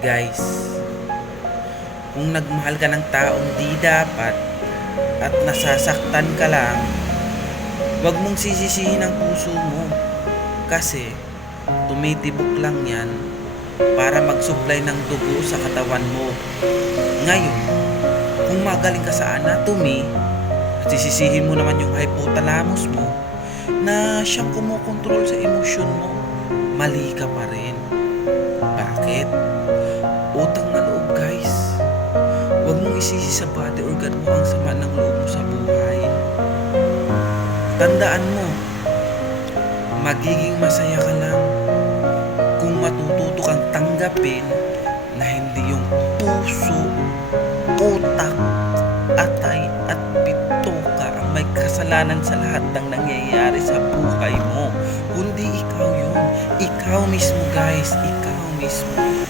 Guys, kung nagmahal ka ng taong di dapat at nasasaktan ka lang, wag mong sisisihin ang puso mo. Kasi tumitibok lang yan para mag-supply ng dugo sa katawan mo. Ngayon, kung magaling ka sa anatomy, at sisisihin mo naman yung hypothalamus mo na siyang kumokontrol sa emosyon mo, mali ka pa rin. Bakit? Utang na loob, guys. Huwag mong isisi sa body organ mo ang sama ng loob mo sa buhay. Tandaan mo, magiging masaya ka lang kung matututo kang tanggapin na hindi yung puso, utak, atay at bitoka ang may kasalanan sa lahat ng nangyayari sa buhay mo. Kundi ikaw yun. Ikaw mismo, guys. Ikaw mismo.